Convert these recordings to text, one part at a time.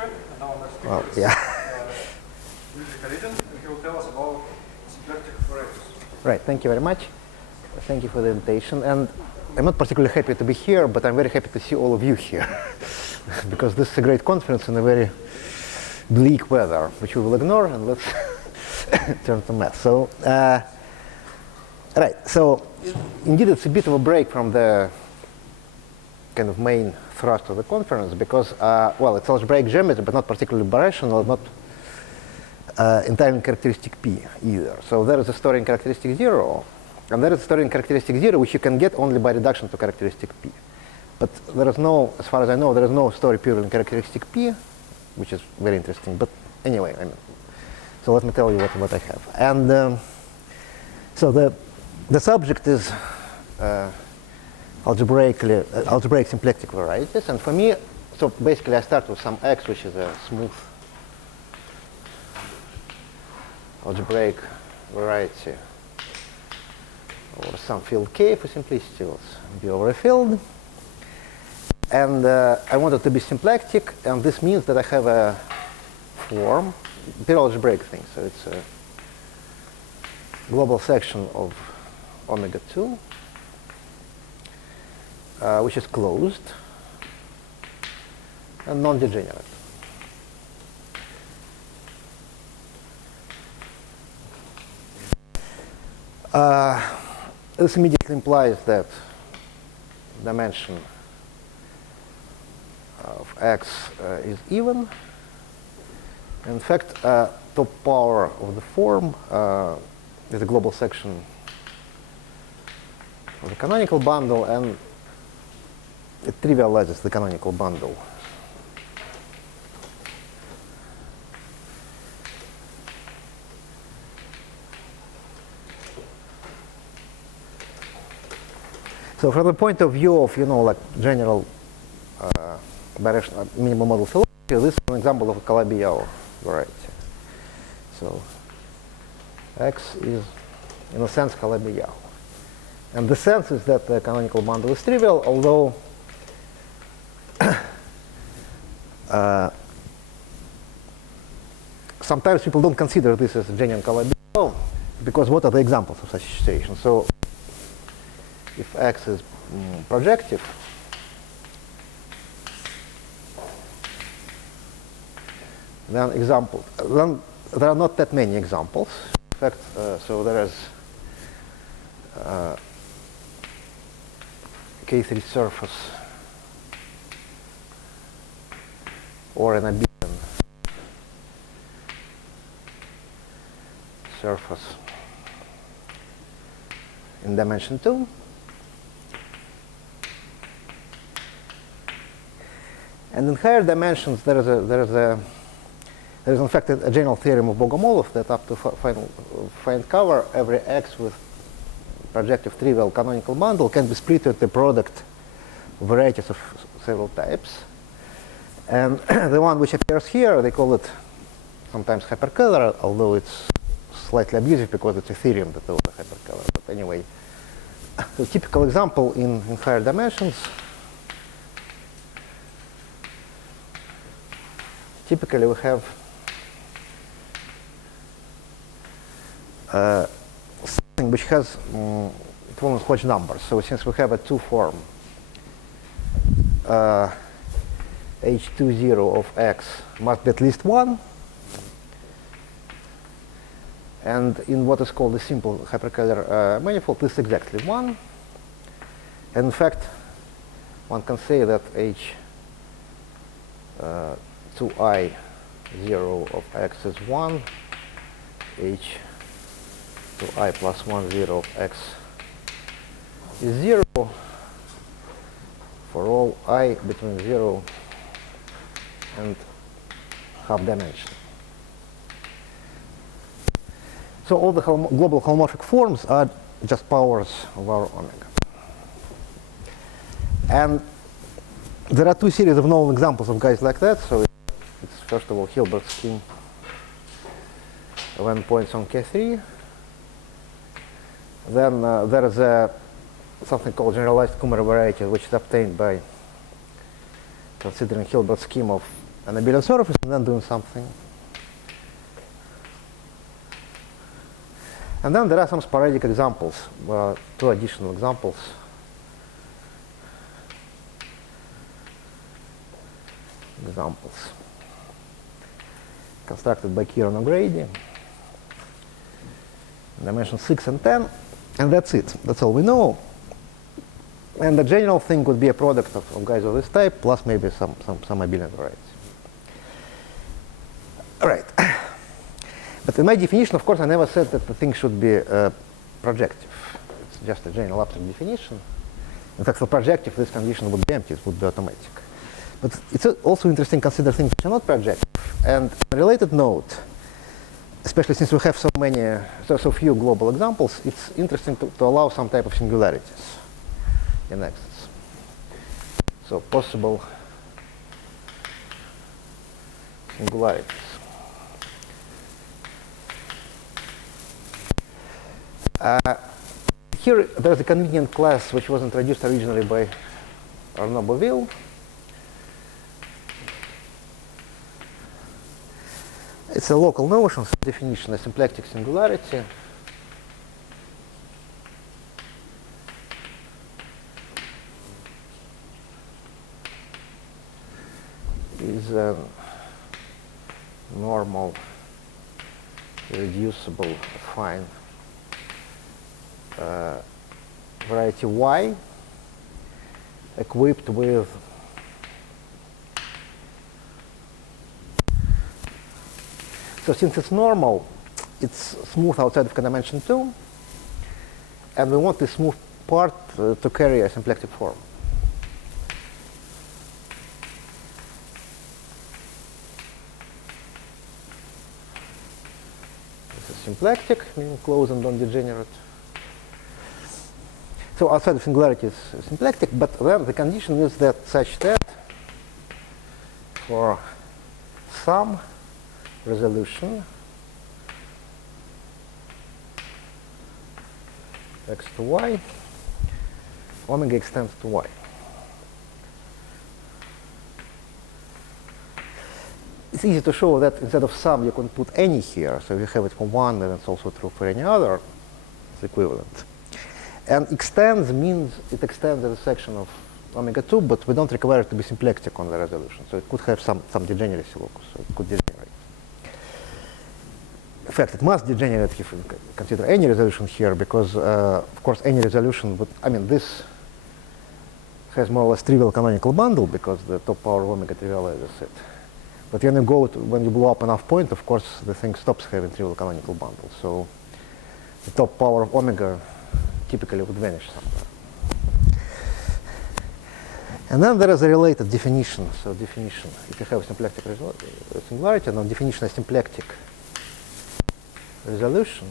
Dmitry, and our next speaker Well, is yeah. Dmitry Kaledin, and he will tell us about symplectic varieties. Right, thank you very much. Thank you for the invitation. And I'm not particularly happy to be here, but I'm very happy to see all of you here. Because this is a great conference in a very bleak weather, which we will ignore, and let's turn to math. So, right, so indeed it's a bit of a break from the kind of main thrust of the conference because, well, it's algebraic geometry, but not particularly birational, not entirely in characteristic P either. So there is a story in characteristic 0, and there is a story in characteristic 0 which you can get only by reduction to characteristic P. But there is no, as far as I know, there is no story purely in characteristic P, which is very interesting. But anyway, I mean, so let me tell you what I have. And so the subject is algebraic symplectic varieties. And for me, so basically I start with some x, which is a smooth algebraic variety over some field k for simplicity. Let's be over a field. And I want it to be symplectic, and this means that I have a form, pure algebraic thing. So it's a global section of omega 2, which is closed and non-degenerate. This immediately implies that dimension of x is even. In fact, top power of the form is a global section of the canonical bundle, and it trivializes the canonical bundle. So from the point of view of, like general minimal model philosophy, this is an example of a Calabi-Yau variety. So x is, in a sense, Calabi-Yau. And the sense is that the canonical bundle is trivial, although sometimes people don't consider this as a genuine Calabi-Yau, because what are the examples of such situations? So if x is projective, then there are not that many examples. In fact, so there is K3 surface or an abelian surface in dimension 2. And in higher dimensions, there is in fact a general theorem of Bogomolov that up to find cover, every x with projective trivial canonical bundle can be split into a product of varieties of several types. And the one which appears here, they call it sometimes hypercolor, although it's slightly abusive because it's a theorem that there was a hypercolor. But anyway, a typical example in higher dimensions. Typically, we have something which has equivalent Hodge numbers. So since we have a 2 form, H20 of x must be at least 1. And in what is called a simple hypercolor manifold, this is exactly 1. And in fact, one can say that H2i 0 of x is 1, H2i plus 1 0 of x is 0 for all I between 0 and half dimension. So all the global holomorphic forms are just powers of our omega. And there are 2 series of known examples of guys like that. So it's first of all Hilbert's scheme of endpoints on K3. Then there is something called generalized Kummer variety, which is obtained by considering Hilbert's scheme of an abelian surface and then doing something. And then there are some sporadic examples, two additional examples. Constructed by Kieran O'Grady, dimensions 6 and 10, and that's it. That's all we know. And the general thing would be a product of guys of this type, plus maybe some abelian varieties. All right. But in my definition, of course, I never said that the thing should be projective. It's just a general abstract definition. In fact, for projective, this condition would be empty. It would be automatic. But it's also interesting to consider things which are not projective. And a related note, especially since we have so few global examples, it's interesting to allow some type of singularities in X's. So possible singularities. Here there's a convenient class which was introduced originally by Arnaud Beauville. It's a local notion, so definition, a symplectic singularity. Is a normal, reducible, fine variety Y equipped with so since it's normal, it's smooth outside of dimension 2, and we want this smooth part to carry a symplectic form. This is symplectic, meaning closed and non-degenerate. So outside of singularity is symplectic, but then the condition is that such that for some resolution x to y, omega extends to y. It's easy to show that instead of some, you can put any here. So if you have it for one, then it's also true for any other. It's equivalent. And extends means it extends at a section of omega 2, but we don't require it to be symplectic on the resolution. So it could have some degeneracy locus. So it could degenerate. In fact, it must degenerate if you consider any resolution here, because, of course, any resolution would, this has more or less trivial canonical bundle, because the top power of omega trivializes it. But when you blow up enough point, of course, the thing stops having trivial canonical bundle. So the top power of omega typically would vanish somewhere. And then there is a related definition. So definition, if you have a symplectic singularity, now definition of symplectic resolution.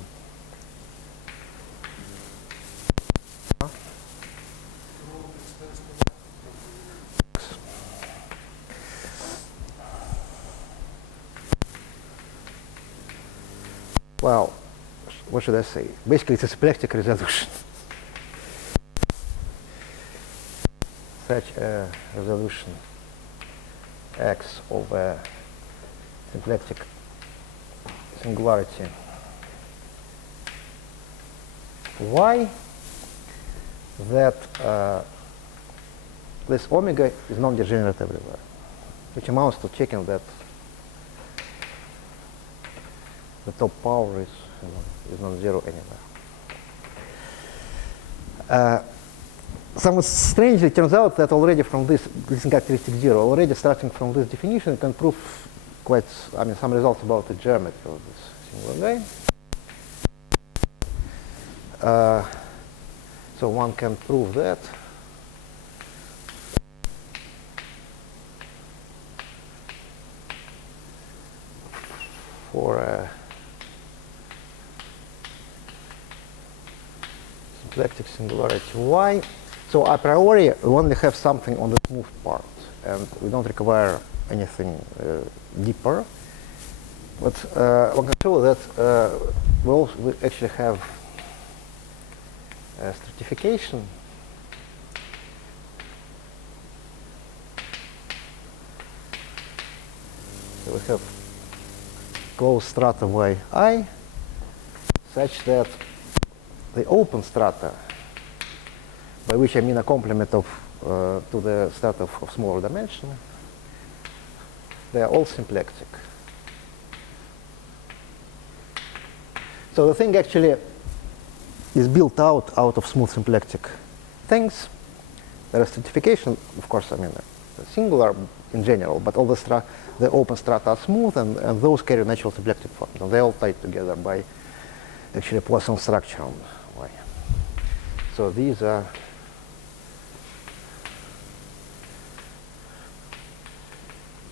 Well, what should I say? Basically, it's a symplectic resolution. Such a resolution X of a symplectic singularity Y that this omega is non-degenerate everywhere, which amounts to checking that the top power is non-zero anywhere. Somewhat strangely, it turns out that already from this characteristic 0, already starting from this definition, you can prove some results about the geometry of this singular guy. So one can prove that for a symplectic singularity Y. So a priori, we only have something on the smooth part, and we don't require anything deeper. But one can show that we actually have stratification So we have closed strata yi such that the open strata, by which I mean a complement of to the strata of smaller dimension, they are all symplectic. So the thing actually is built out of smooth symplectic things. There is stratification, of course, I mean, singular in general, but all the open strata are smooth, and those carry natural symplectic forms. And they're all tied together by actually Poisson structure on Y. So these are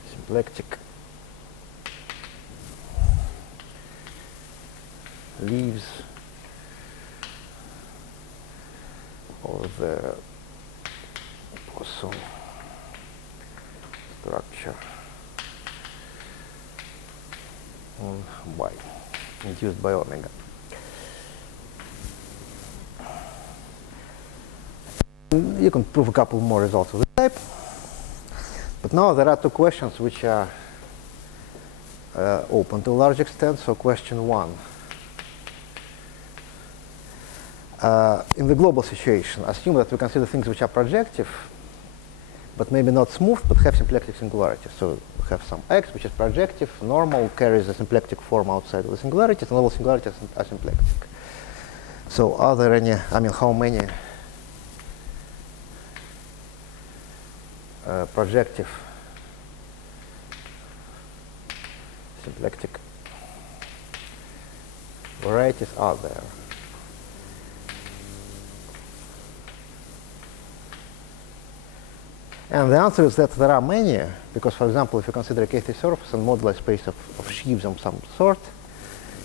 symplectic leaves of the Poisson structure on Y, induced by omega. You can prove a couple more results of the type. But now there are two questions which are open to a large extent. So question one. In the global situation, assume that we consider things which are projective, but maybe not smooth, but have symplectic singularities. So we have some x which is projective, normal, carries a symplectic form outside of the singularities, and all the singularities are symplectic. So are there any, I mean, how many projective symplectic varieties are there? And the answer is that there are many, because, for example, if you consider a K3 surface and moduli space of sheaves of some sort,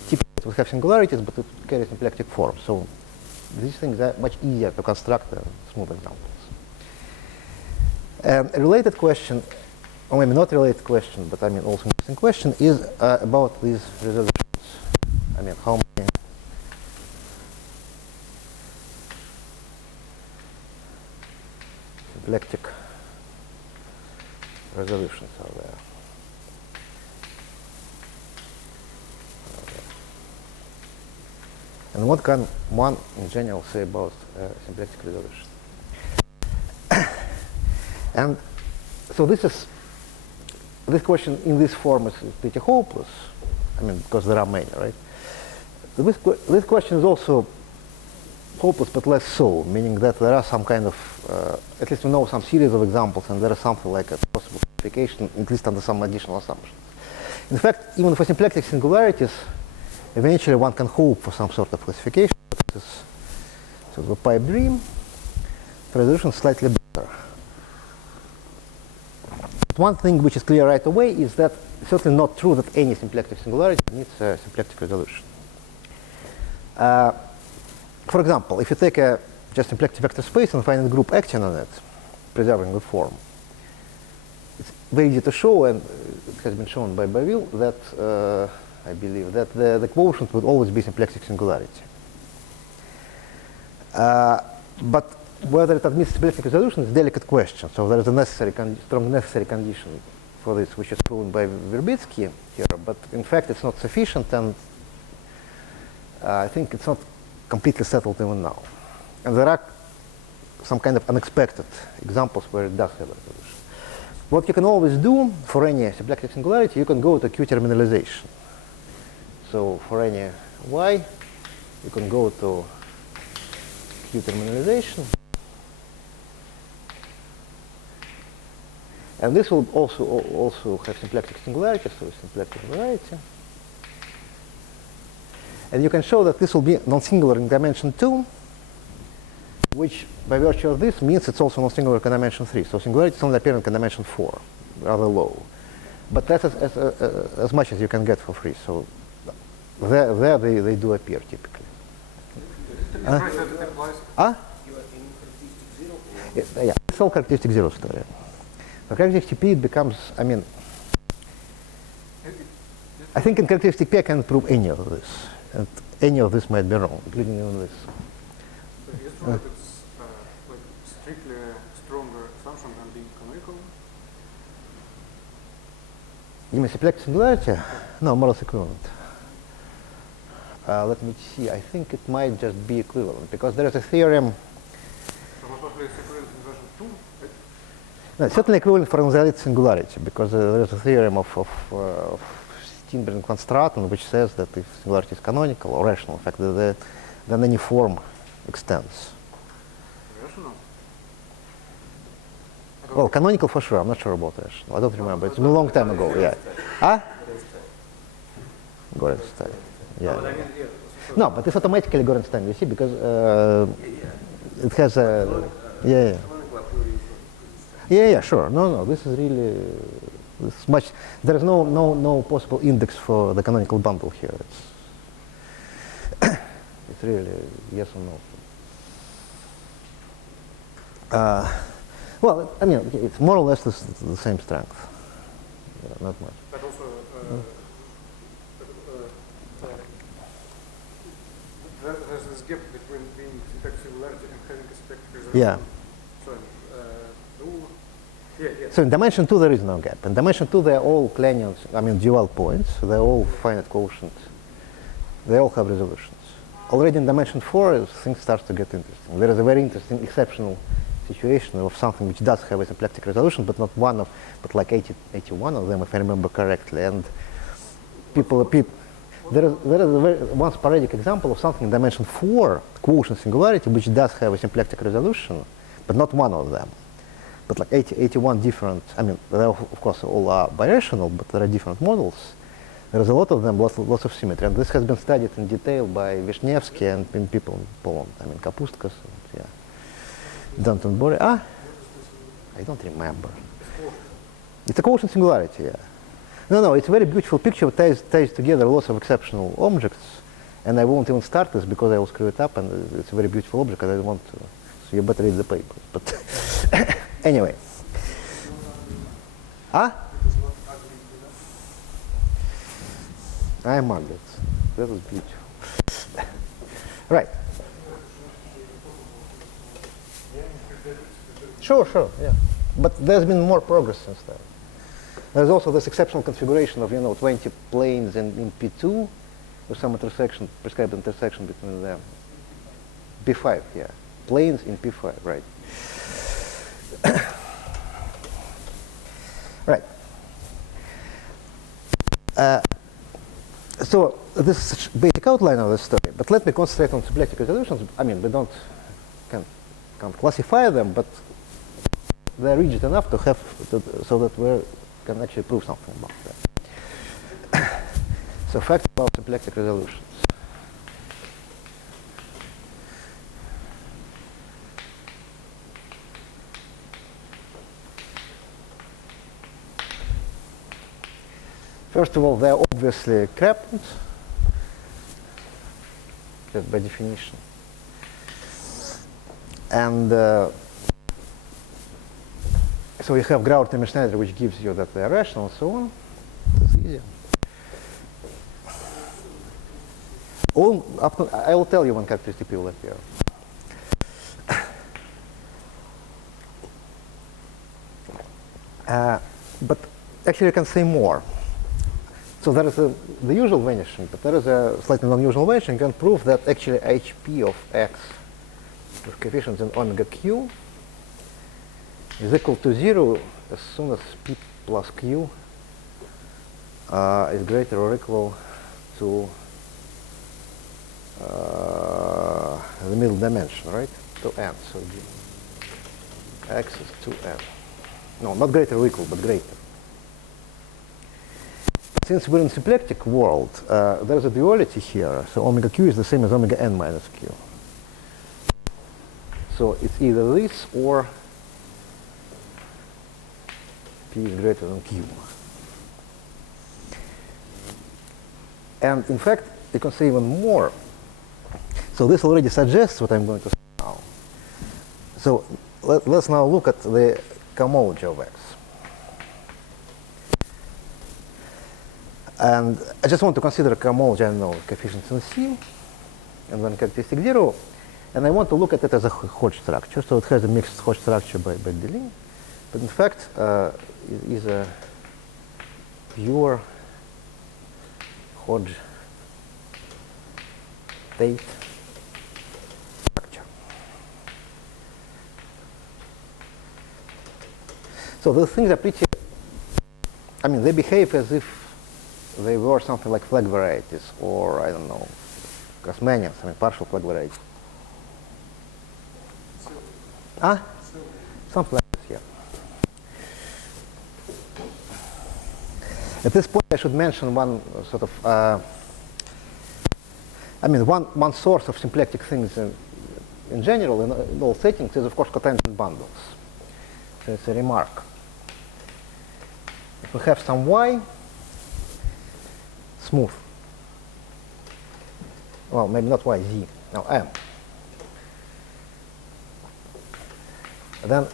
typically it will have singularities, but it carries symplectic form. So these things are much easier to construct than smooth examples. And a related question, or maybe not a related question, but I mean also an interesting question, is about these resolutions. I mean, how many symplectic resolutions are there? And what can one in general say about symplectic resolution? And so this question in this form is pretty hopeless. I mean, because there are many, right? This question is also hopeless, but less so, meaning that there are some kind of, at least we know some series of examples, and there is something like a possible classification, at least under some additional assumptions. In fact, even for symplectic singularities, eventually one can hope for some sort of classification. So the pipe dream, the resolution is slightly better. But one thing which is clear right away is that it's certainly not true that any symplectic singularity needs a symplectic resolution. For example, if you take a just symplectic vector space and find a group acting on it, preserving the form, it's very easy to show, and it has been shown by Baville, that I believe that the quotient would always be symplectic singularity. But whether it admits symplectic resolution is a delicate question. So there is a strong necessary condition for this, which is proven by Verbitsky here. But in fact, it's not sufficient, and I think it's not completely settled even now. And there are some kind of unexpected examples where it does have a resolution. What you can always do for any symplectic singularity, you can go to Q terminalization. So for any y, you can go to Q terminalization. And this will also have symplectic singularity, so symplectic variety. And you can show that this will be non-singular in dimension 2, which by virtue of this means it's also non-singular in dimension 3. So singularities only appear in dimension 4, rather low. But that's as much as you can get for free. So there they do appear typically. Yeah, it's all characteristic zero story. For characteristic P, it becomes, I mean, I think in characteristic P I can prove any of this. And any of this might be wrong, including even this. So it's true that it's like strictly stronger assumption than being canonical? You mean symplectic singularity? No, more or less equivalent. Let me see. I think it might just be equivalent because there is a theorem. So most probably it's equivalent in version 2, right? No, it's certainly equivalent for anxiolytic singularity because there is a theorem of Steenberg and Stratton which says that if singularity is canonical or rational, in fact, then any form extends. Rational? Well, canonical for sure. I'm not sure about rational. I don't remember. It's been a long time ago. Yeah. Huh? Gorenstein. Yeah. No, but it's automatically Gorenstein. You see, because it has a yeah, sure. No. This is really it's much. There is no possible index for the canonical bundle here. It's really yes or no. Well, I mean, it's more or less the same strength. Yeah, not much. But also, there's this gap between being symplectic singularity and having a symplectic resolution. Yeah. So in dimension 2 there is no gap. In dimension 2 they are all Kleinians, I mean dual points. They're all finite quotients. They all have resolutions. Already in dimension 4 things start to get interesting. There is a very interesting exceptional situation of something which does have a symplectic resolution, but not one of, but like 81 of them, if I remember correctly. And there is one sporadic example of something in dimension 4, quotient singularity, which does have a symplectic resolution, but not one of them. But like 81 different, I mean, they of course all are birational, but there are different models. There is a lot of them, lots of symmetry. And this has been studied in detail by Vishnevsky and people in Poland. I mean, Kapustkas, and, yeah. Danton Bore. I don't remember. It's a quotient singularity, yeah. No, it's a very beautiful picture. It ties together lots of exceptional objects. And I won't even start this because I will screw it up, and it's a very beautiful object, and I don't want to. So you better read the paper. But anyway. I'm ugly. That was beautiful. Right. Sure, yeah. But there's been more progress since then. There's also this exceptional configuration of 20 planes in P2 with some intersection, prescribed intersection between them. P5, yeah. Planes in P5, right. Right. So this is a basic outline of the story, but let me concentrate on symplectic resolutions. I mean, we can't classify them, but they're rigid enough to have so that we can actually prove something about that. So facts about symplectic resolutions. First of all, they're obviously cramped, just by definition. And so you have Grauer-Schneider, which gives you that they're rational and so on. It's easy. I will tell you when characteristic P will appear. But actually, you can say more. So there is the usual vanishing, but there is a slightly unusual vanishing. You can prove that actually HP of x with coefficients in omega q is equal to 0 as soon as p plus q is greater or equal to the middle dimension, right? To n. So x is 2n. No, not greater or equal, but greater. Since we're in symplectic world, there's a duality here. So omega q is the same as omega n minus q. So it's either this or p is greater than q. And in fact, you can say even more. So this already suggests what I'm going to say now. So let's now look at the cohomology of x. And I just want to consider cohomology, I know, coefficients in C, and then characteristic 0. And I want to look at it as a Hodge structure. So it has a mixed Hodge structure by Deligne. But in fact, it is a pure Hodge Tate structure. So those things are pretty, I mean, they behave as if they were something like flag varieties, or I don't know, Grassmannians, I mean, partial flag varieties. Ah? Something like this, yeah. At this point, I should mention one sort of, I mean, one source of symplectic things in general, in all settings, is of course cotangent bundles. So it's a remark. If we have some y, smooth, well, maybe not y, z, no, m, then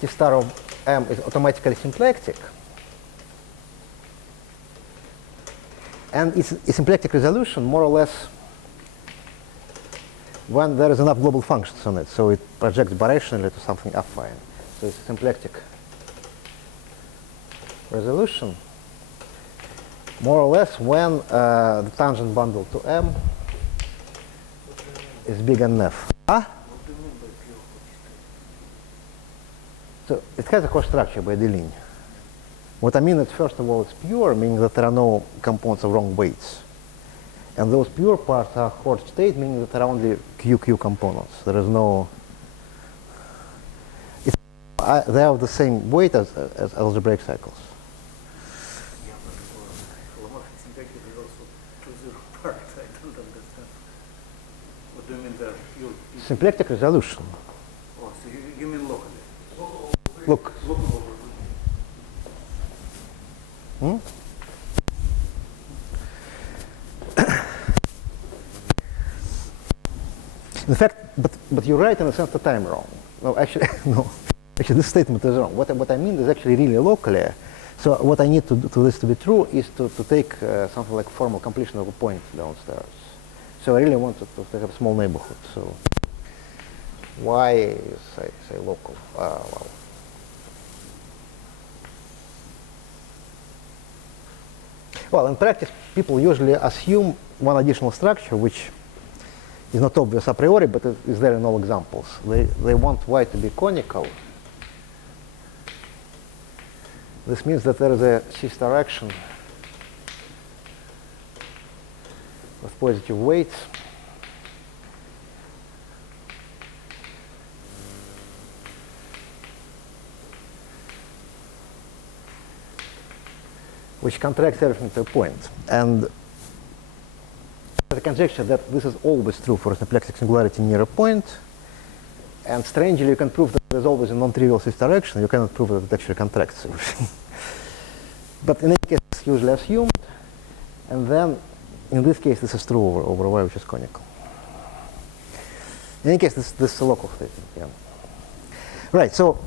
T star of m is automatically symplectic, and its symplectic resolution more or less when there is enough global functions on it, so it projects birationally to something affine. So it's symplectic resolution more or less when the tangent bundle to m is big enough. Ah? So it has a core structure by Deligne. What I mean is, first of all, it's pure, meaning that there are no components of wrong weights. And those pure parts are Hodge Tate, meaning that there are only QQ components. There is no, they are of the same weight as algebraic cycles. What do you mean there? Symplectic resolution. Oh, so you mean locally? Look. Local. Hmm? In fact, but you're right in the sense that I'm wrong. No, actually, no. Actually, this statement is wrong. What I mean is actually really locally. So what I need to do to this to be true is to take something like formal completion of a point downstairs. So I really want to have a small neighborhood. So why say local? Well. Well, in practice, people usually assume one additional structure, which is not obvious a priori, but it is there in all examples. They want y to be conical. This means that there is a C star action with positive weights. Which contracts everything to a point. And the conjecture that this is always true for a symplectic singularity near a point. And strangely, you can prove that there's always a non-trivial C star action. You cannot prove that it actually contracts everything. But in any case, it's usually assumed. And then, in this case, this is true over y, which is conical. In any case, this is a local statement. Yeah. Right. So,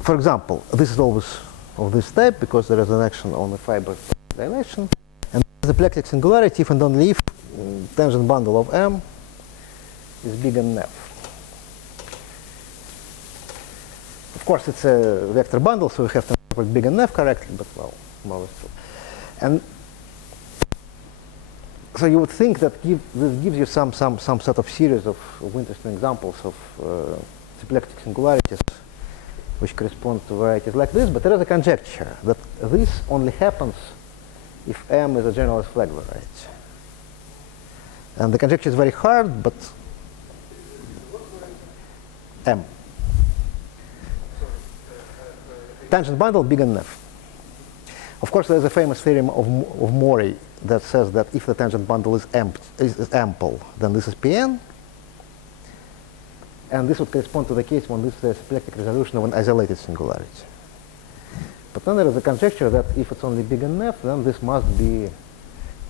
for example, this is always of this type because there is an action on the fiber dilation. And the symplectic singularity if and only if tangent bundle of M is big and F. Of course, it's a vector bundle, so we have to interpret big and F correctly, but well, more or less true. And so you would think that this gives you some sort of series of interesting examples of symplectic singularities which correspond to varieties like this, but there is a conjecture that this only happens if M is a generalized flag variety. And the conjecture is very hard, but M. Tangent bundle, big and F. Of course, there's a famous theorem of Mori that says that if the tangent bundle is ample, then this is Pn. And this would correspond to the case when this is a symplectic resolution of an isolated singularity. But then there is a conjecture that if it's only big and F, then this must be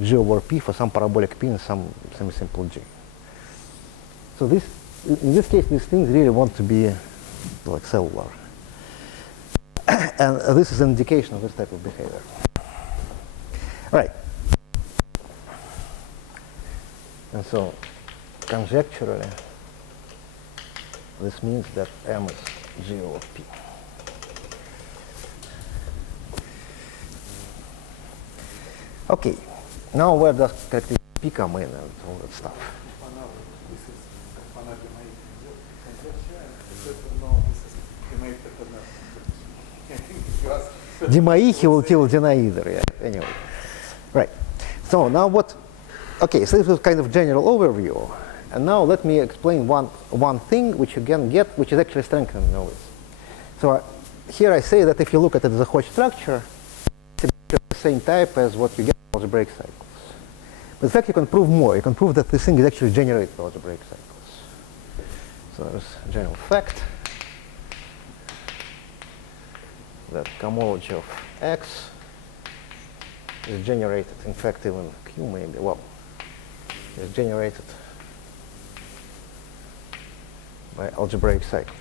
G over P for some parabolic P in some semi-simple G. So this, in this case, these things really want to be like cellular. And this is an indication of this type of behavior. All right. And so conjecturally, this means that M is G over P. Okay, now where does characteristic P come in and all that stuff? Димаи, he will deny either, yeah, anyway. Right, so now what, okay, so this was kind of general overview. And now let me explain one thing which you can get, which is actually strengthening all this. So here I say that if you look at it as a Hodge structure, it's the same type as what you get in algebraic cycles. But in fact, you can prove more. You can prove that this thing is actually generated by algebraic cycles. So there's a general fact that cohomology of X is generated, in fact, even Q maybe, well, is generated by algebraic cycles.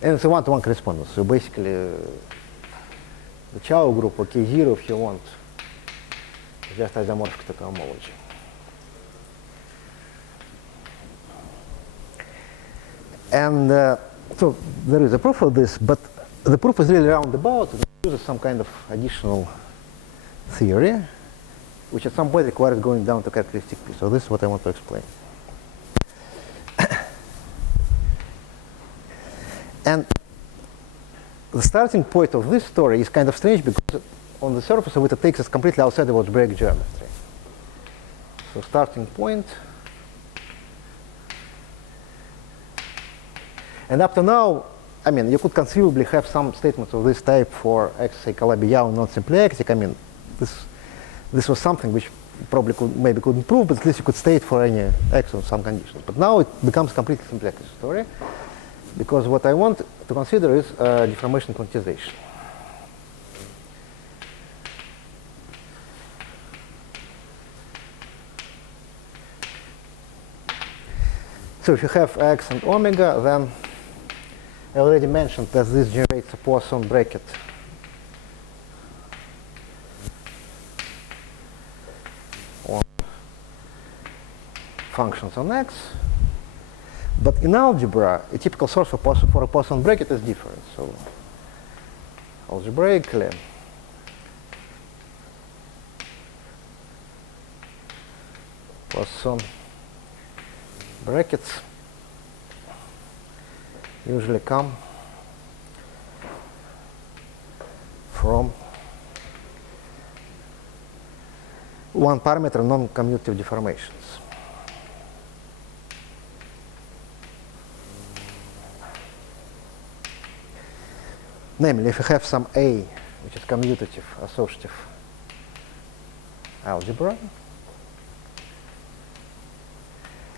And it's a one-to-one correspondence. So basically, the Chow group, or K0 if you want, is just isomorphic to cohomology. And so there is a proof of this, but the proof is really roundabout. It uses some kind of additional theory, which at some point requires going down to characteristic P. So this is what I want to explain. And the starting point of this story is kind of strange because on the surface of it, it takes us completely outside of algebraic geometry. So starting point. And up to now, I mean, you could conceivably have some statements of this type for X, say, Calabi-Yau, not symplectic. I mean, this was something which probably maybe couldn't prove, but at least you could state for any X on some conditions. But now it becomes completely symplectic story, because what I want to consider is deformation quantization. So if you have X and omega, then I already mentioned that this generates a Poisson bracket on functions on X. But in algebra, a typical source for a Poisson bracket is different. So algebraically, Poisson brackets usually come from one parameter non-commutative deformations. Namely, if you have some A, which is commutative associative algebra,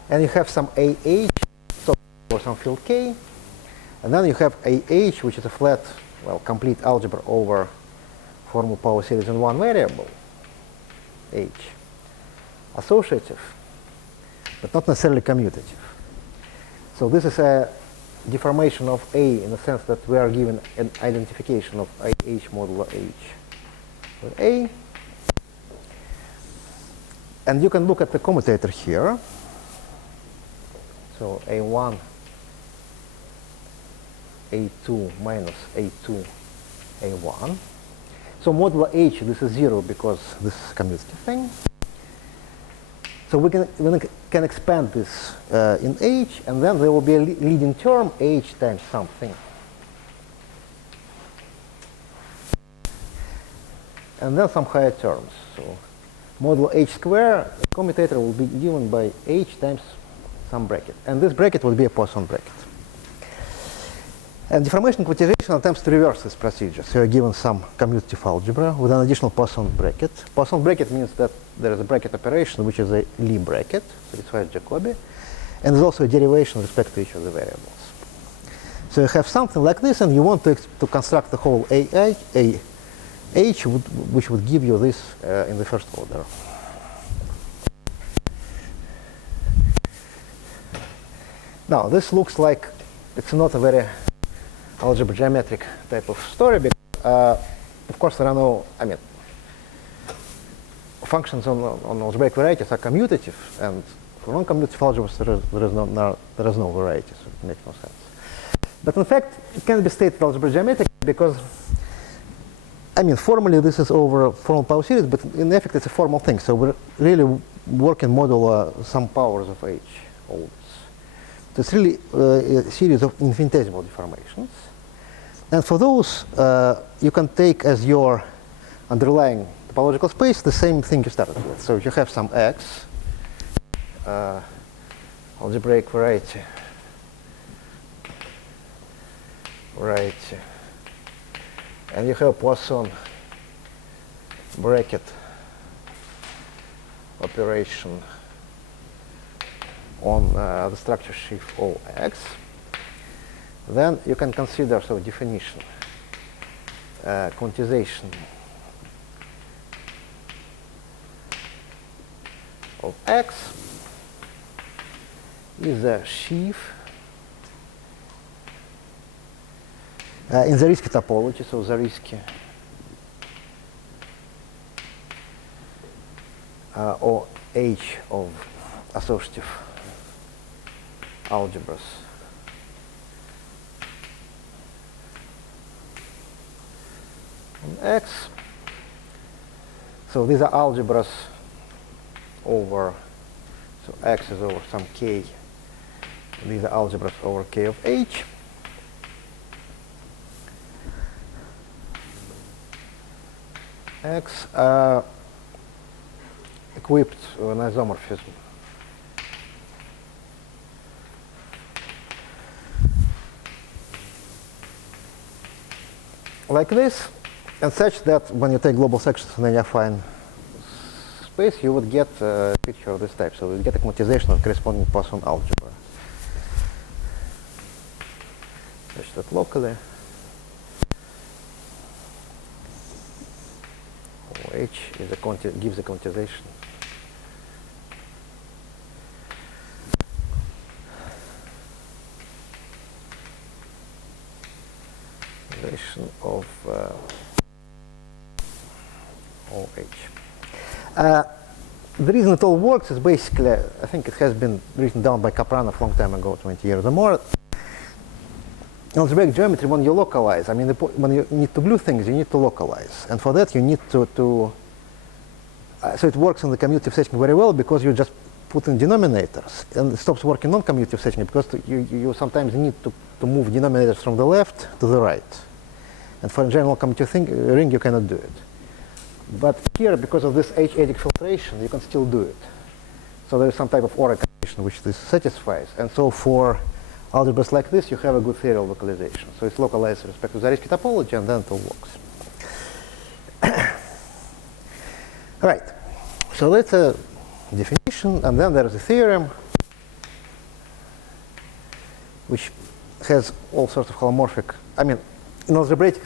and you have some AH, so for some field K, and then you have AH, which is a flat, well, complete algebra over formal power series in one variable, H, associative, but not necessarily commutative. So this is a deformation of A in the sense that we are given an identification of IH modulo H with A. And you can look at the commutator here. So A1, A2 minus A2, A1. So modulo H, this is 0 because this is a commutative thing. So we can expand this in H, and then there will be a leading term, H times something. And then some higher terms. So modulo H square, the commutator will be given by H times some bracket. And this bracket will be a Poisson bracket. And deformation quantization attempts to reverse this procedure. So you're given some commutative algebra with an additional Poisson bracket. Poisson bracket means that there is a bracket operation, which is a Lie bracket, satisfies Jacobi. And there's also a derivation with respect to each of the variables. So you have something like this, and you want to construct the whole AH, which would give you this in the first order. Now, this looks like it's not a very algebra geometric type of story, because, of course, there are no, I mean, functions on algebraic varieties are commutative, and for non-commutative algebras there is no variety, so it makes no sense. But in fact, it can be stated algebraic geometrically because, I mean, formally this is over a formal power series, but in effect it's a formal thing. So we're really working modulo some powers of H always. So it's really a series of infinitesimal deformations. And for those, you can take as your underlying topological space the same thing you started with. So you have some X, algebraic variety, and you have Poisson bracket operation on the structure sheaf OX. Then you can consider definition, quantization of X is a sheaf in the Zariski topology, so Zariski or H of associative algebras on X. So these are algebras over, so X is over some K. These are algebras over K of H. X equipped with an isomorphism like this, and such that when you take global sections in any affine space, you would get a picture of this type. So you get a quantization of corresponding Poisson algebra. Such that locally H is a gives a quantization of OH. The reason it all works is basically, I think it has been written down by Kapranov a long time ago, 20 years or more. In algebraic geometry, when you localize, I mean, when you need to glue things, you need to localize. And for that, you need to so it works in the commutative setting very well because you just put in denominators. And it stops working non-commutative setting because you sometimes need to move denominators from the left to the right. And for a general commutative ring, you cannot do it. But here, because of this H-adic filtration, you can still do it. So there is some type of ORA condition which this satisfies. And so for algebras like this, you have a good theory of localization. So it's localized with respect to Zariski topology, and then it all works. All right. So that's a definition, and then there is a theorem which has all sorts of holomorphic. I mean, in algebraic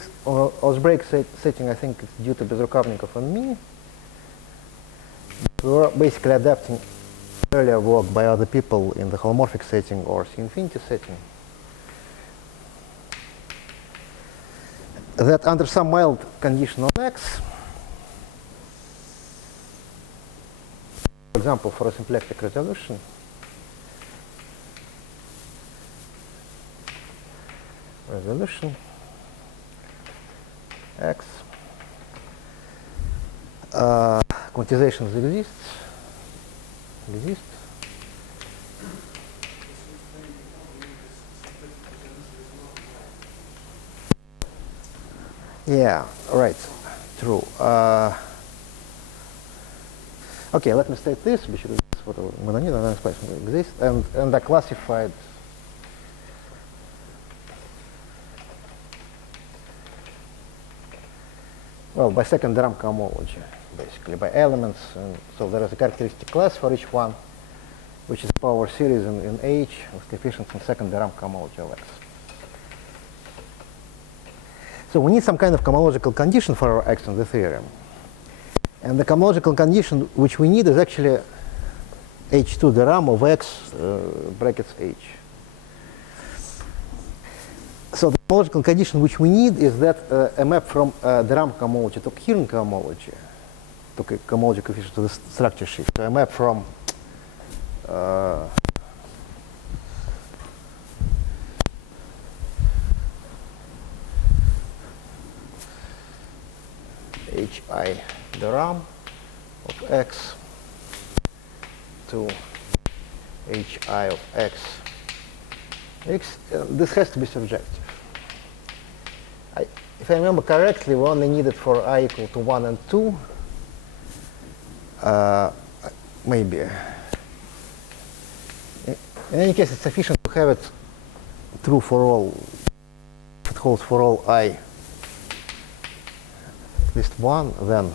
setting, I think it's due to Bezrukovnikov and me. We're basically adapting earlier work by other people in the holomorphic setting or C-infinity setting. That under some mild condition on X, for example, for a symplectic resolution, X, quantizations exist. Yeah, right, true. Okay, let me state this, which is what mononid and expression exist, and are classified well by second Ram cohomology, basically by elements. And so there is a characteristic class for each one, which is a power series in H with coefficients in second Ram cohomology of X. So we need some kind of cohomological condition for our X in the theorem. And the cohomological condition which we need is actually H2 the Ram of X brackets H. So the cohomological condition which we need is that a map from the Ram cohomology to coherent cohomology, to cohomology coefficient to the structure shift, so a map from hi the RAM of x to hi of x. This has to be surjective. If I remember correctly, we only need it for I equal to 1 and 2. Maybe. In any case, it's sufficient to have it true for all, if it holds for all I at least 1, then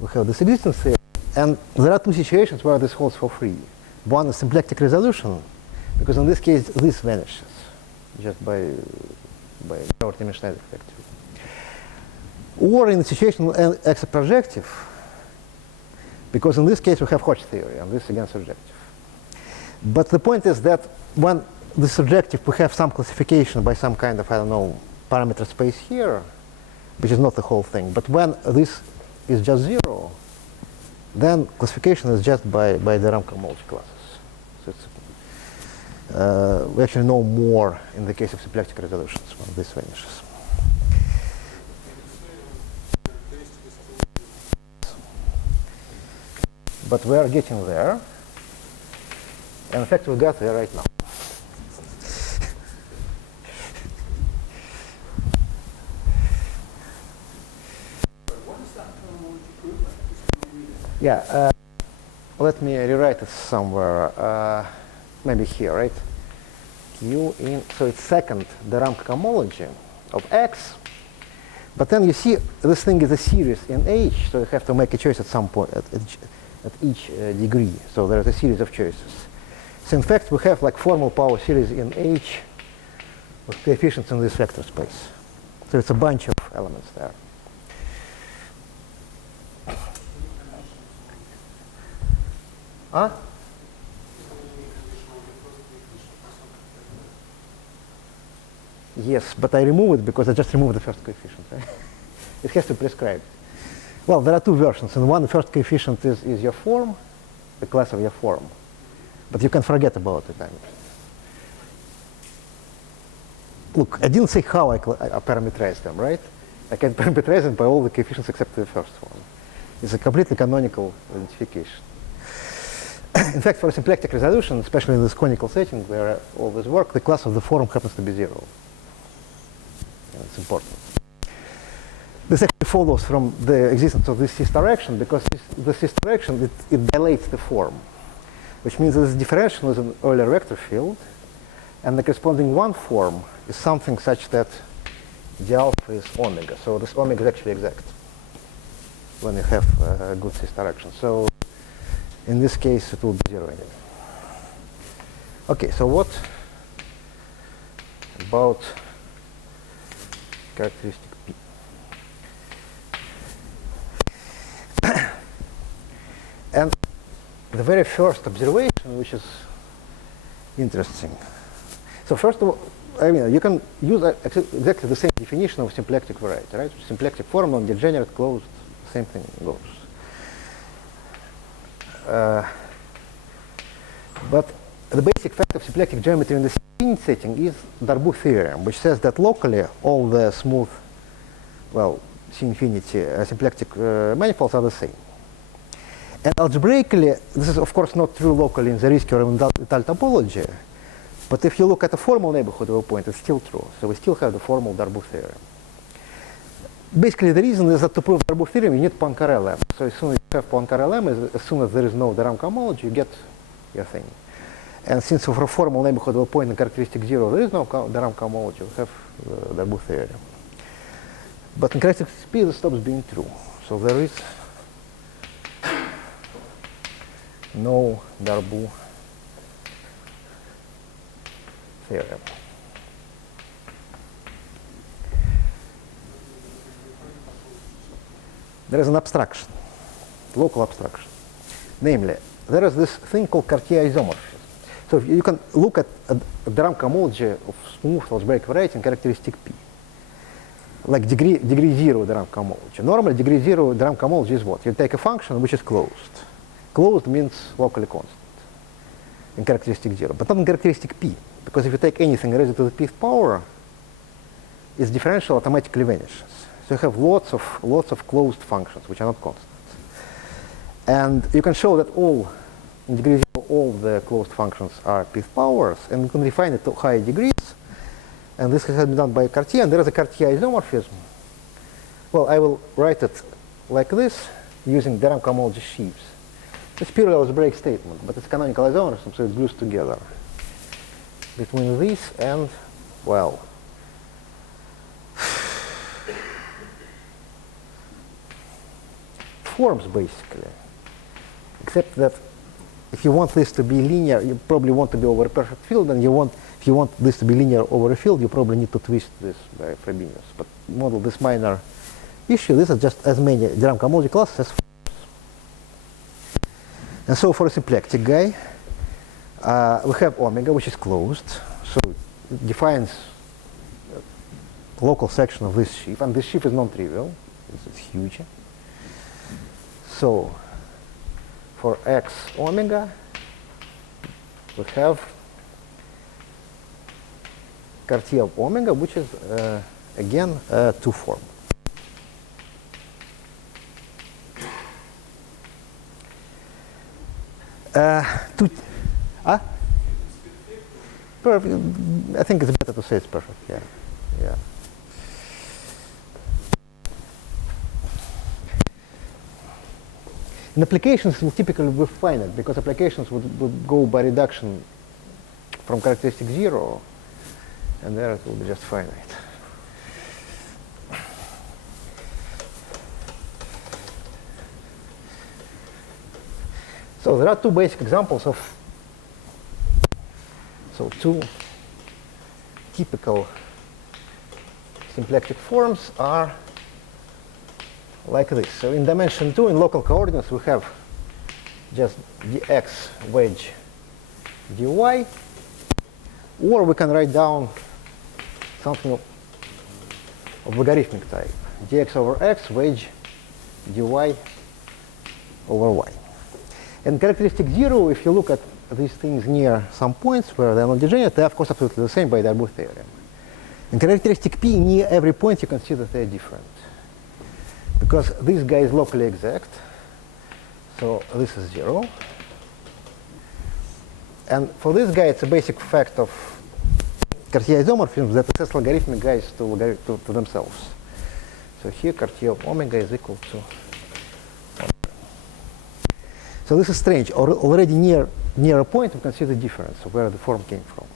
we have this existence theory. And there are two situations where this holds for free. One is symplectic resolution, because in this case, this vanishes just by Grauer-Riemann-Schneider effectively. Or in the situation x is projective, because in this case we have Hodge theory, and this again surjective. But the point is that when the surjective we have some classification by some kind of, I don't know, parameter space here, which is not the whole thing. But when this is just 0, then classification is just by the RAM cohomology classes. So it's, we actually know more in the case of symplectic resolutions when this vanishes. But we are getting there. And in fact, we got there right now. Yeah, let me rewrite it somewhere. Maybe here, right? Q in, so it's second the RAM cohomology of x. But then you see this thing is a series in H, so you have to make a choice at some point, at each degree. So there's a series of choices. So in fact, we have like formal power series in H with coefficients in this vector space. So it's a bunch of elements there. Huh? Yes, but I remove it because I just removed the first coefficient. Right? It has to be prescribed. Well, there are two versions. And one, the first coefficient is your form, the class of your form. But you can forget about it. Look, I didn't say how I parameterize them, right? I can parameterize them by all the coefficients except the first one. It's a completely canonical identification. In fact, for a symplectic resolution, especially in this conical setting where all this work, the class of the form happens to be 0. And it's important. This actually follows from the existence of this cis direction, because the cis direction, it dilates the form, which means that this differential is an Euler vector field, and the corresponding one form is something such that the alpha is omega. So this omega is actually exact when you have a good cis direction. So in this case, it will be 0 anyway. Okay, so what about characteristic P? And the very first observation, which is interesting. So first of all, I mean, you can use exactly the same definition of symplectic variety, right? Symplectic form, non-degenerate, closed, same thing goes. But the basic fact of symplectic geometry in the infinite setting is Darboux theorem, which says that locally all the smooth, well, C-infinity symplectic manifolds are the same. And algebraically, this is of course not true locally in Zariski or in Ital topology, but if you look at the formal neighborhood of a point, it's still true. So we still have the formal Darboux theorem. Basically, the reason is that to prove Darboux theorem, you need Poincare lemma. So as soon as you have Poincare lemma, as soon as there is no de Rham cohomology, you get your thing. And since for a formal neighborhood of a point in characteristic 0, there is no de Rham cohomology, we have Darboux theorem. But in characteristic P, this stops being true. So there is no Darboux theorem. There is an abstraction, local abstraction. Namely, there is this thing called Cartier isomorphism. So you can look at the de Rham cohomology of smooth algebraic variety in characteristic P. Like degree 0 de Rham cohomology. Normally, degree 0 de Rham cohomology is what? You take a function which is closed. Closed means locally constant in characteristic 0, but not in characteristic P. Because if you take anything raised to the pth power, its differential automatically vanishes. So you have lots of closed functions which are not constants. And you can show that in degree 0, all the closed functions are p-th powers, and you can refine it to higher degrees. And this has been done by Cartier, and there is a Cartier isomorphism. Well, I will write it like this, using de Rham cohomology sheaves. It's purely algebraic statement, but it's canonical isomorphism, so it glues together between this and, well, forms, basically. Except that if you want this to be linear, you probably want to be over a perfect field, and if you want this to be linear over a field, you probably need to twist this by Frobenius. But model this minor issue, this is just as many de Rham cohomology classes as forms. And so for a symplectic guy, we have omega, which is closed. So it defines a local section of this sheaf, and this sheaf is non-trivial. It's huge. So for x omega, we have Cartier of omega, which is, again, a two-form. Perfect. I think it's better to say it's perfect. Yeah, yeah. In applications, we'll typically be finite because applications would go by reduction from characteristic 0, and there it will be just finite. So there are two basic examples of, two typical symplectic forms are like this. So in dimension 2, in local coordinates, we have just dx wedge dy, or we can write down something of logarithmic type, dx over x wedge dy over y. And characteristic 0, if you look at these things near some points where they are not degenerate, they are of course absolutely the same by the Darboux theorem. And characteristic p, near every point you can see that they are different. Because this guy is locally exact, so this is 0. And for this guy, it's a basic fact of Cartier isomorphisms that access logarithmic guys to themselves. So here Cartier of omega is equal to omega. So this is strange. Already near a point, we can see the difference of where the form came from.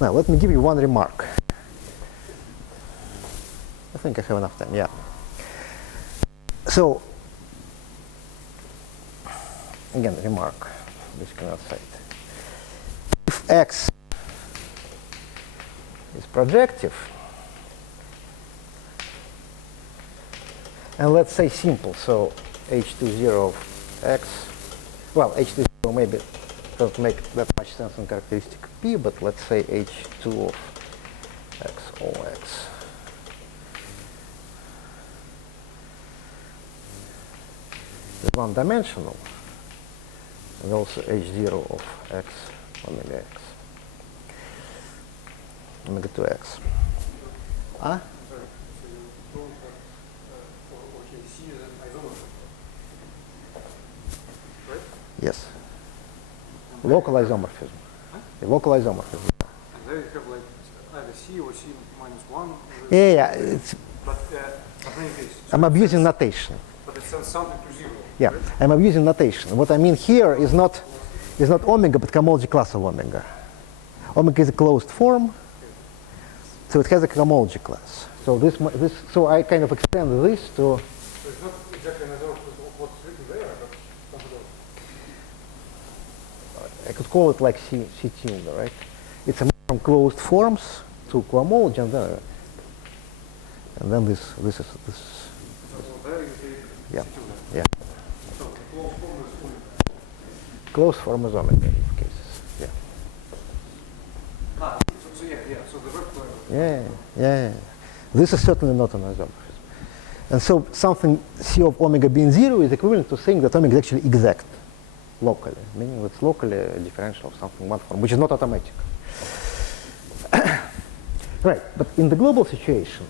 Now, let me give you one remark. I think I have enough time, yeah. So, again, remark, basically outside. If x is projective, and let's say simple, so h20 of x, well, h20 maybe doesn't make that much sense in characteristic p, but let's say h2 of x ox. Is one-dimensional, and also h0 of x omega x, omega 2x. Huh? Yes. Local isomorphism. Huh? Local isomorphism. And there you have like either C or C minus 1. Yeah. But in any case, I'm abusing notation. But it sends something to 0. Yeah, right? I'm abusing notation. What I mean here is not omega, but cohomology class of omega. Omega is a closed form, so it has a cohomology class. So so I kind of extend this to. So it's not exactly an isomorphism of what's written there, but something else. I could call it like C tilde, right? It's a move from closed forms to cohomology, and then this is. So there you take Yeah. C tilde. Yeah. So the closed form is omega. Closed form is omega in these cases. Yeah. So yeah. So the vertical. Yeah. This is certainly not an isomorphism. And so something C of omega being 0 is equivalent to saying that omega is actually exact locally, meaning it's locally a differential of something one form, which is not automatic. Right, but in the global situation,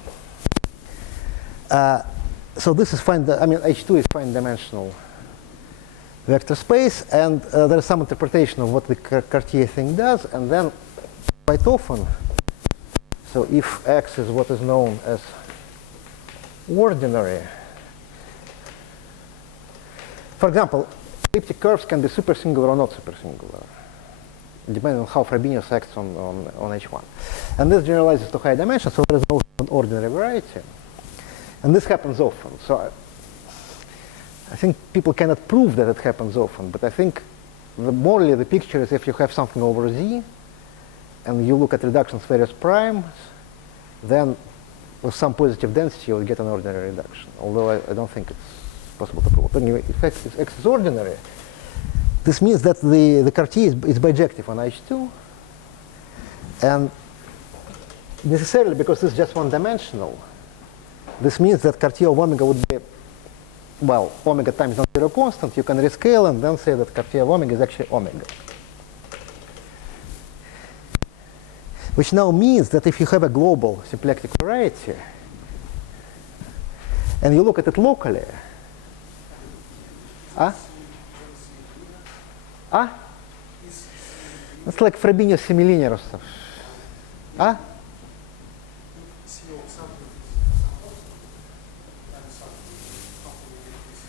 So this is H2 is fine dimensional vector space, and there is some interpretation of what the Cartier thing does, and then quite often, so if X is what is known as ordinary, for example, elliptic curves can be supersingular or not supersingular, depending on how Frobenius acts on H1. And this generalizes to high dimension, so there is no ordinary variety. And this happens often. So I think people cannot prove that it happens often, but I think morally the picture is if you have something over Z, and you look at reductions various primes, then with some positive density you will get an ordinary reduction, although I don't think it's possible to prove. But anyway, if X is ordinary, this means that the Cartier is bijective on H2, and necessarily because this is just one-dimensional, this means that Cartier of omega would be, well, omega times non-zero constant. You can rescale and then say that Cartier of omega is actually omega. Which now means that if you have a global symplectic variety, and you look at it locally, it's like Frobenius semilinear stuff.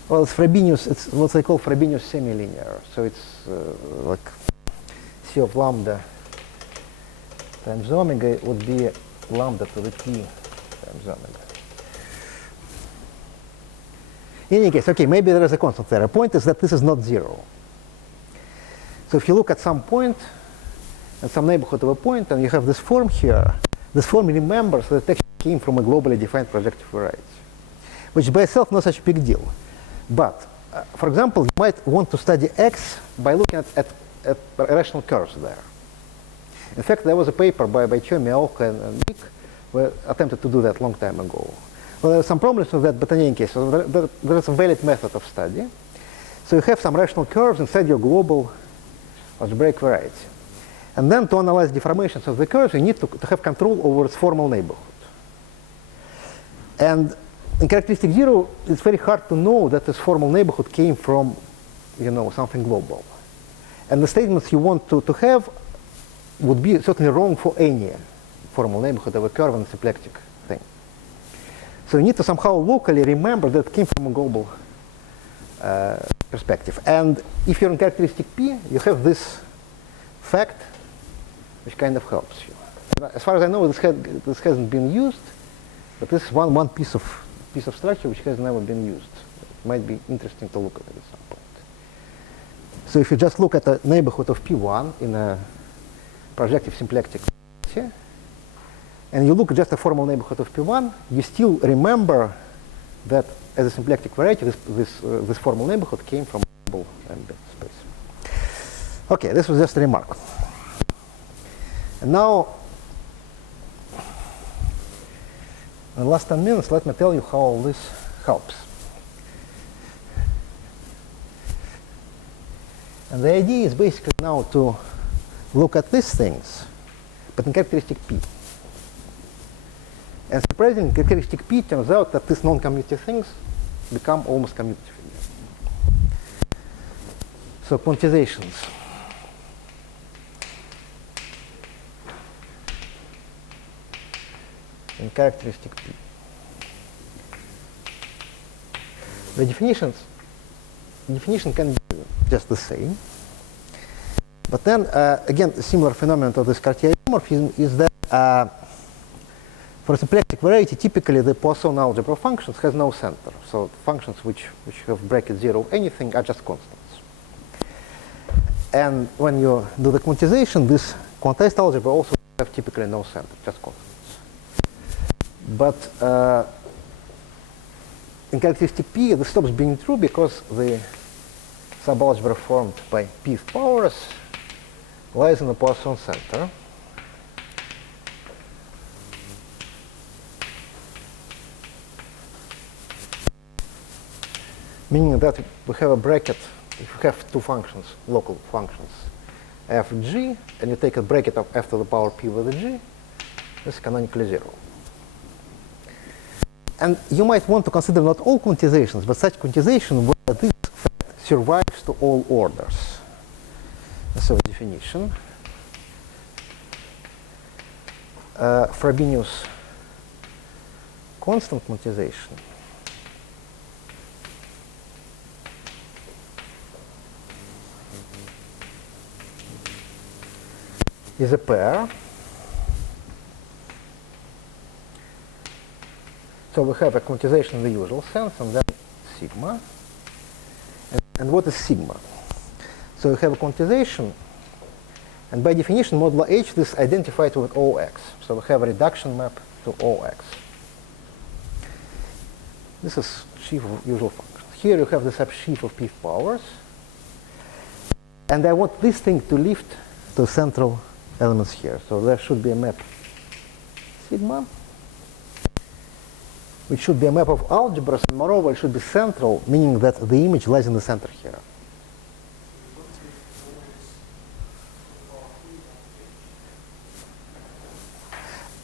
Well, it's Frobenius, it's what they call Frobenius semilinear. So it's like C of lambda times omega would be lambda to the p times omega. In any case, okay, maybe there is a constant there. The point is that this is not zero. So if you look at some point, and some neighborhood of a point, and you have this form here, this form remembers that it actually came from a globally defined projective variety, which by itself not such a big deal. But, for example, you might want to study X by looking at rational curves there. In fact, there was a paper by Cho, Miaoka, and Nick who attempted to do that a long time ago. Well, there are some problems with that, but in any case, so there is a valid method of study. So you have some rational curves inside your global algebraic variety. And then to analyze deformations of the curves, you need to have control over its formal neighborhood. And in characteristic zero, it's very hard to know that this formal neighborhood came from, something global. And the statements you want to have would be certainly wrong for any formal neighborhood of a curve and symplectic thing. So you need to somehow locally remember that it came from a global perspective. And if you're in characteristic P, you have this fact which kind of helps you. As far as I know, this hasn't been used, but this is one piece of structure which has never been used. It might be interesting to look at it at some point. So if you just look at the neighborhood of P1 in a projective symplectic variety, and you look at just a formal neighborhood of P1, you still remember that as a symplectic variety, this formal neighborhood came from global ambient space. Okay, this was just a remark. And now, in the last 10 minutes, let me tell you how all this helps. And the idea is basically now to look at these things, but in characteristic P. And surprisingly, in characteristic P, it turns out that these non-commutative things become almost commutative again. So quantizations. In characteristic P. The definition can be just the same. But then, again, a similar phenomenon to this Cartier isomorphism is that for a symplectic variety, typically the Poisson algebra of functions has no center. So functions which have bracket 0 anything are just constants. And when you do the quantization, this quantized algebra also have typically no center, just constants. But in characteristic P, this stops being true because the subalgebra formed by Pth powers lies in the Poisson center. Meaning that we have a bracket, if you have two functions, local functions, f, g, and you take a bracket of f to the power p with a g, this is canonically 0. And you might want to consider not all quantizations, but such quantization where this fact survives to all orders. So definition. Frobenius constant quantization is a pair. So we have a quantization in the usual sense, and then sigma. And what is sigma? So we have a quantization, and by definition, modulo H, this is identified with OX. So we have a reduction map to OX. This is sheaf of usual functions. Here you have the subsheaf of p powers. And I want this thing to lift to central elements here. So there should be a map sigma, which should be a map of algebras, and moreover, it should be central, meaning that the image lies in the center here.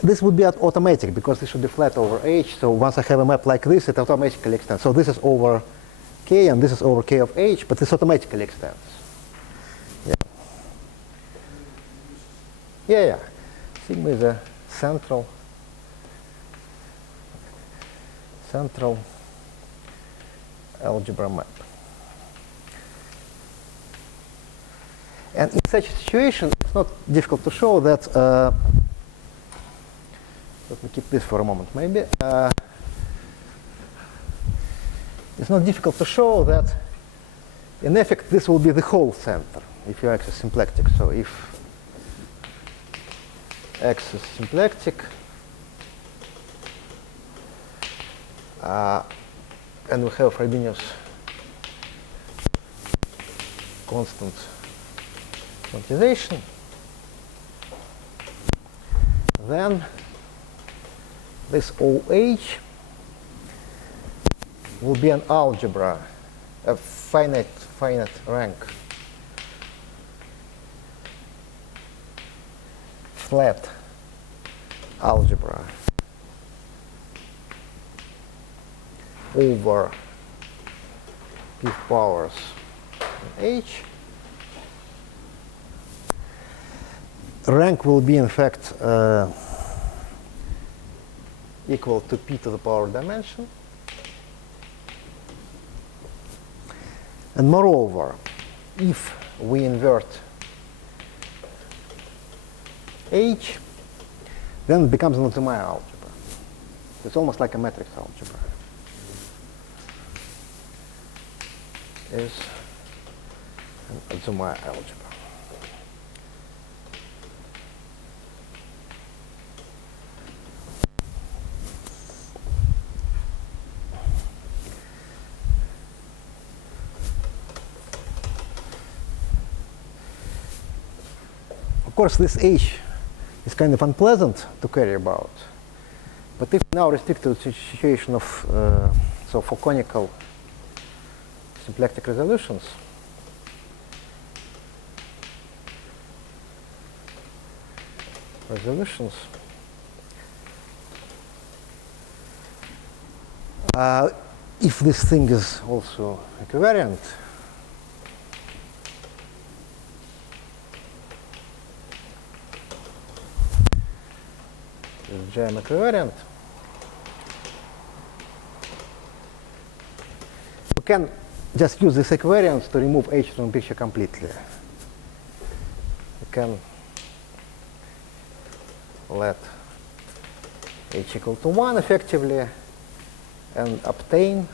This would be automatic, because this should be flat over H. So once I have a map like this, it automatically extends. So this is over K, and this is over K of H, but this automatically extends. Yeah. Sigma is a central algebra map. And in such a situation, it's not difficult to show that, let me keep this for a moment maybe. It's not difficult to show that, in effect, this will be the whole center if you access symplectic. So if X is symplectic, and we have Frobenius constant quantization, then this OH will be an algebra, a finite rank, flat algebra over p powers H. Rank will be, in fact, equal to p to the power dimension. And moreover, if we invert H, then it becomes an Azumaya algebra. It's almost like a matrix algebra. Is an Azumaya algebra. Of course, this H is kind of unpleasant to carry about. But if now restrict to the situation of, so for conical symplectic resolutions, if this thing is also equivariant, Jm equivariant, we can just use this equivariance to remove H from the picture completely. We can let H equal to 1 effectively and obtain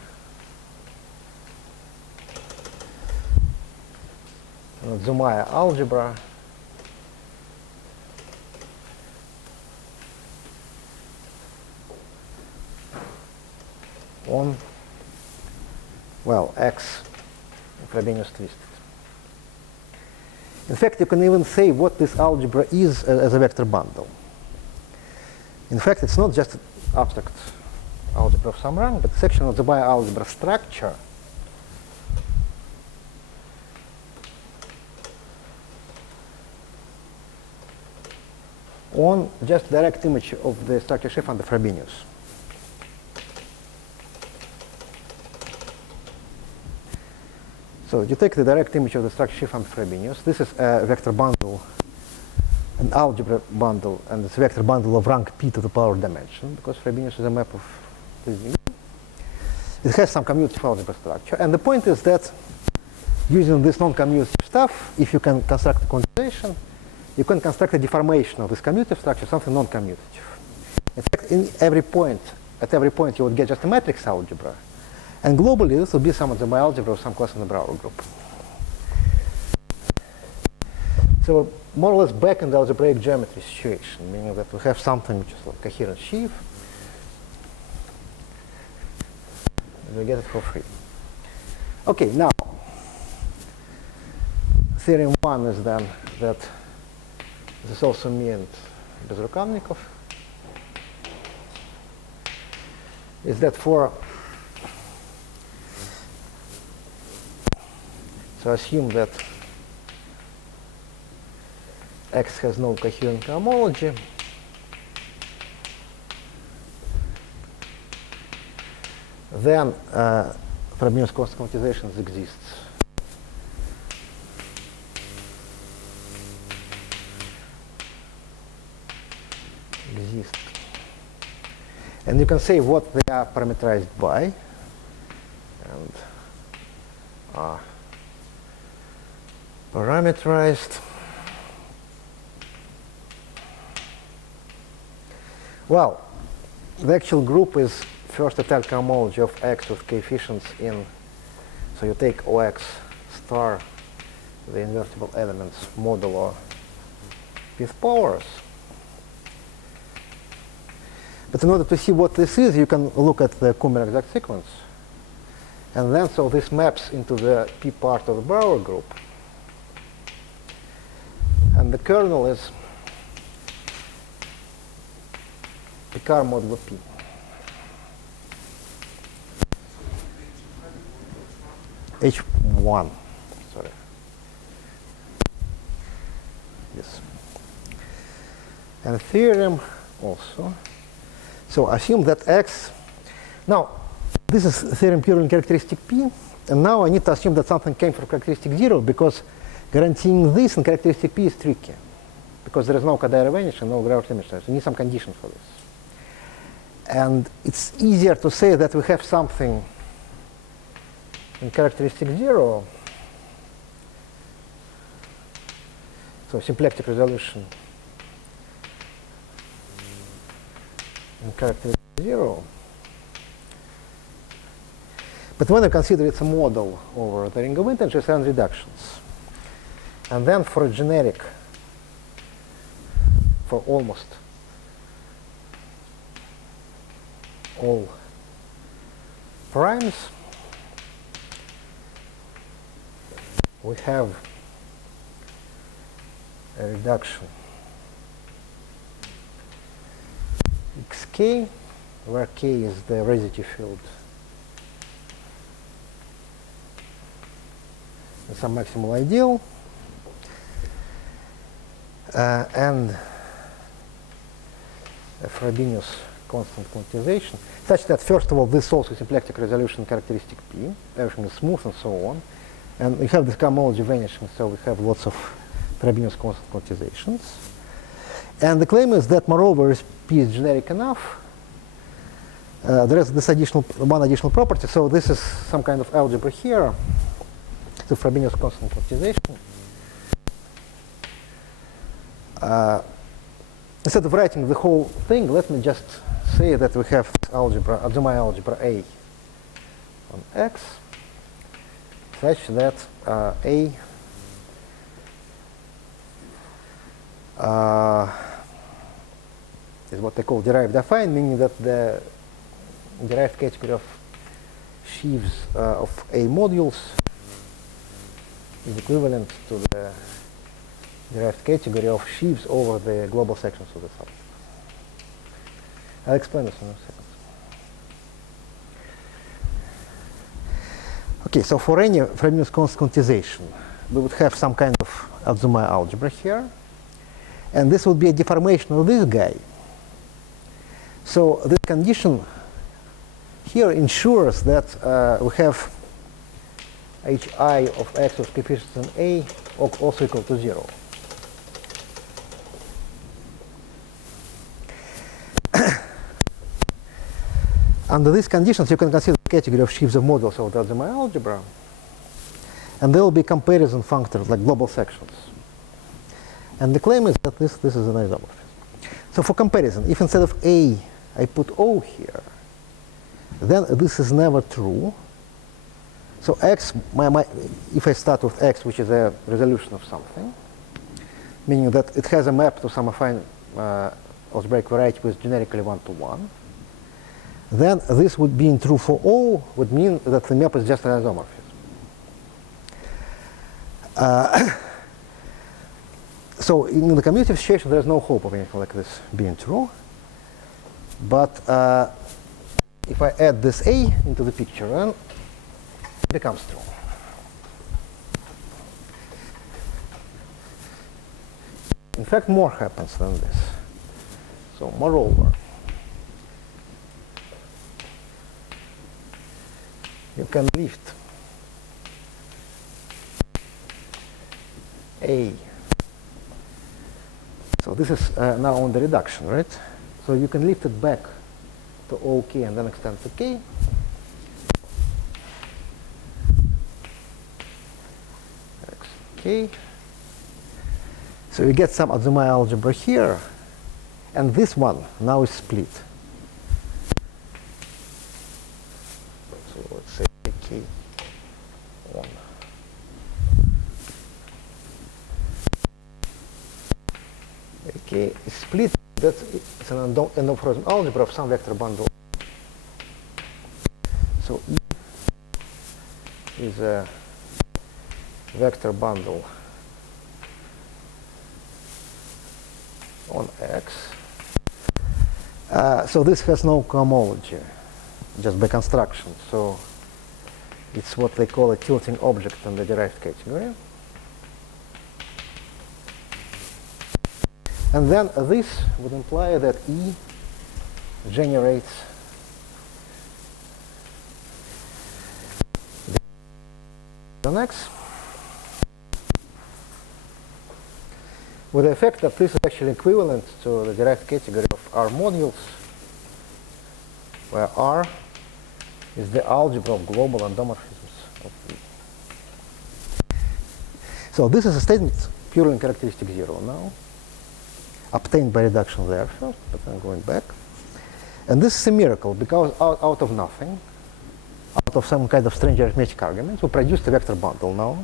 an Azumaya algebra on, well, X Frobenius twisted. In fact, you can even say what this algebra is as a vector bundle. In fact, it's not just an abstract algebra of some rank, but it's actually an Azumaya algebra structure on just direct image of the structure sheaf under Frobenius. So you take the direct image of the structure sheaf and Frobenius. This is a vector bundle, an algebra bundle, and it's a vector bundle of rank p to the power dimension, because Frobenius is a map of this view. It has some commutative algebra structure. And the point is that using this non-commutative stuff, if you can construct a quantization, you can construct a deformation of this commutative structure, something non-commutative. In fact, at every point, you would get just a matrix algebra. And globally, this would be some of the algebra of some class in the Brouwer group. So more or less back in the algebraic geometry situation, meaning that we have something which is like a coherent sheaf, and we get it for free. Okay, now, theorem 1 is then that this also means Bezrukavnikov, is that so assume that X has no coherent cohomology, then Frobenius constant quantizations exists. And you can say what they are parameterized by, and parameterized. Well, the actual group is first attack cohomology of X with coefficients in, so you take OX star, the invertible elements modulo with powers. But in order to see what this is, you can look at the Kummer exact sequence. And then, so this maps into the P part of the Brouwer group. And the kernel is Picard modulo P. H1, sorry. Yes. And theorem also. So assume that X, now this is theorem purely in characteristic P, and now I need to assume that something came from characteristic 0, because guaranteeing this in characteristic P is tricky, because there is no Kadeira vanish and no Grauer limit. You need some condition for this. And it's easier to say that we have something in characteristic 0, so symplectic resolution in characteristic 0. But when you consider it's a model over the ring of integers and reductions, and then for a generic, for almost all primes, we have a reduction xk, where k is the residue field and some maximal ideal, and a Frobenius constant quantization, such that first of all this also symplectic resolution characteristic P, everything is smooth and so on, and we have this cohomology vanishing, so we have lots of Frobenius constant quantizations. And the claim is that moreover, if P is generic enough, there is this one additional property. So this is some kind of algebra here, the Frobenius constant quantization. Instead of writing the whole thing, let me just say that we have algebra, Adzumai algebra A on X, such that A is what they call derived affine, meaning that the derived category of sheaves of A modules is equivalent to the derived category of sheaves over the global sections of the subject. I'll explain this in a second. Okay, so for any Frobenius constant quantization, we would have some kind of Adzumai algebra here, and this would be a deformation of this guy. So this condition here ensures that we have hi of x with coefficients in A also equal to 0. Under these conditions, you can consider the category of sheaves of models of the Zimmer algebra, and there will be comparison functors like global sections. And the claim is that this is an isomorphism. So for comparison, if instead of A I put O here, then this is never true. So x, if I start with x, which is a resolution of something, meaning that it has a map to some affine algebraic variety with generically 1-to-1, then this would being true for O would mean that the map is just an isomorphism. So in the commutative situation, there is no hope of anything like this being true. But if I add this A into the picture, then it becomes true. In fact, more happens than this. So moreover, you can lift A. So this is now on the reduction, right? So you can lift it back to OK and then extend to K. K. So you get some Zimmer algebra here, and this one now is split. So let's say K1. Okay, is split. That's it's an endomorphism algebra of some vector bundle. So E is a vector bundle on X. So this has no cohomology, just by construction. So it's what they call a tilting object in the derived category. And then this would imply that E generates on X with the effect that this is actually equivalent to the derived category of R modules, where R is the algebra of global endomorphisms of E. So this is a statement purely in characteristic 0 now, obtained by reduction there first, but then going back. And this is a miracle, because out of nothing, out of some kind of strange arithmetic arguments, we produced a vector bundle now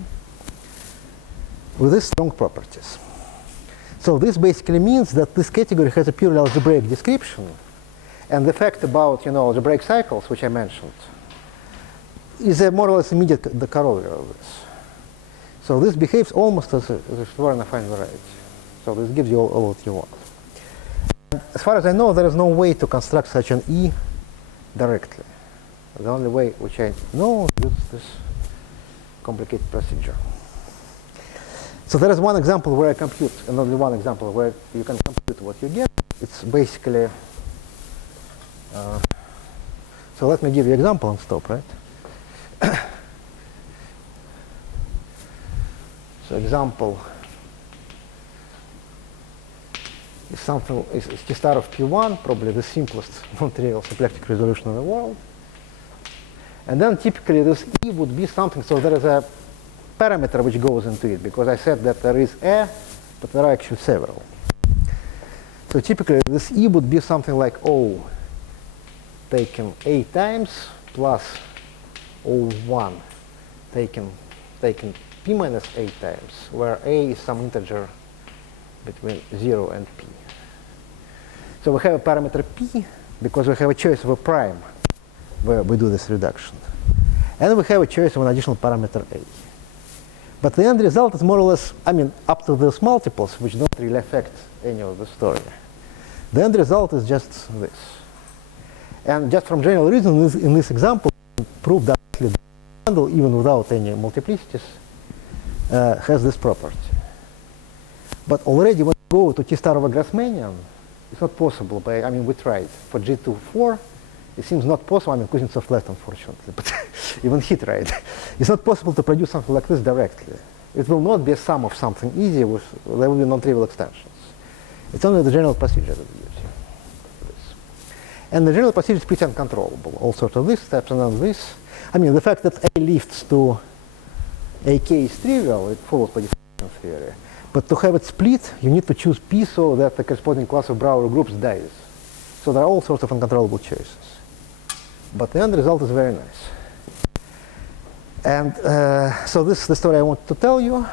with these strong properties. So this basically means that this category has a purely algebraic description, and the fact about algebraic cycles, which I mentioned, is a more or less immediate the corollary of this. So this behaves almost as if it were an affine variety. So this gives you all what you want. And as far as I know, there is no way to construct such an E directly. The only way which I know is this complicated procedure. So there is one example where I compute, and only one example where you can compute what you get. It's basically, so let me give you an example and stop, right? So example is something, is T star of P1, probably the simplest non-trivial symplectic resolution in the world. And then typically this E would be something, so there is a parameter which goes into it, because I said that there is a, but there are actually several. So typically this E would be something like O taken A times plus O1 taken P minus A times, where A is some integer between 0 and P. So we have a parameter P because we have a choice of a prime where we do this reduction. And we have a choice of an additional parameter A. But the end result is more or less, I mean, up to those multiples, which don't really affect any of the story. The end result is just this. And just from general reason, in this example, prove that the bundle, even without any multiplicities, has this property. But already when we go to T star over Grassmannian, it's not possible. I mean, we tried. For G24, it seems not possible. I mean, Kuznetsov left, unfortunately. But even hit rate. It's not possible to produce something like this directly. It will not be a sum of something easy with, there will be non-trivial extensions. It's only the general procedure that we use here. And the general procedure is pretty uncontrollable. All sorts of these steps and then this. I mean, the fact that A lifts to AK is trivial, it follows by definition theory. But to have it split, you need to choose P so that the corresponding class of Brouwer groups dies. So there are all sorts of uncontrollable choices. But the end result is very nice. And so this is the story I wanted to tell you.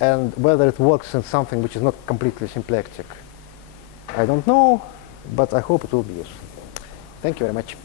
And whether it works in something which is not completely symplectic, I don't know, but I hope it will be useful. Thank you very much.